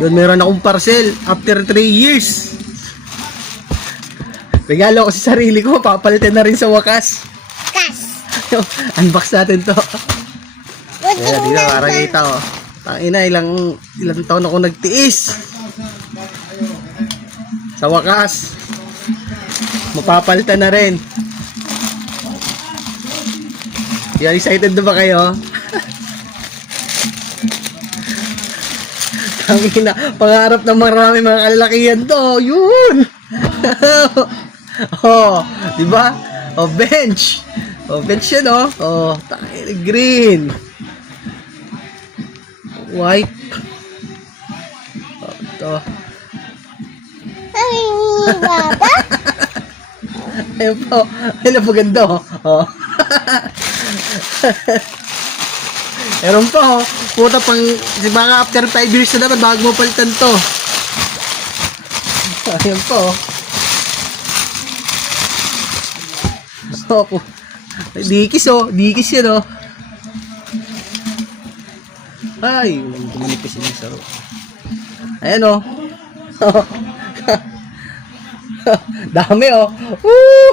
Yun, meron akong parcel after 3 years. Regalo ko sa sarili ko, papalitin na rin sa wakas. Unbox natin to. Ayan, dito para kita oh. Tangina, ilang taon ako nagtiis. Sa wakas, mapapalitan na rin. Yan, excited na ba kayo? Tangina, pangarap ng marami mga kalalakihan to. Yun! Oh, di ba? Oh, bench. Oh, bench yan oh. Oh, tangina, green. White. Oh, ito. Ay, baba. Ayun po. Ayun po ganda oh. Oh. Meron pa oh. Puta pang, baka after 5 years na dapat bago mo palitan to. Ayun po oh. Oh, dikis oh. Dikis yan oh. Ay, tumanipis yung saro. Ayan oh. Dami oh. Woo!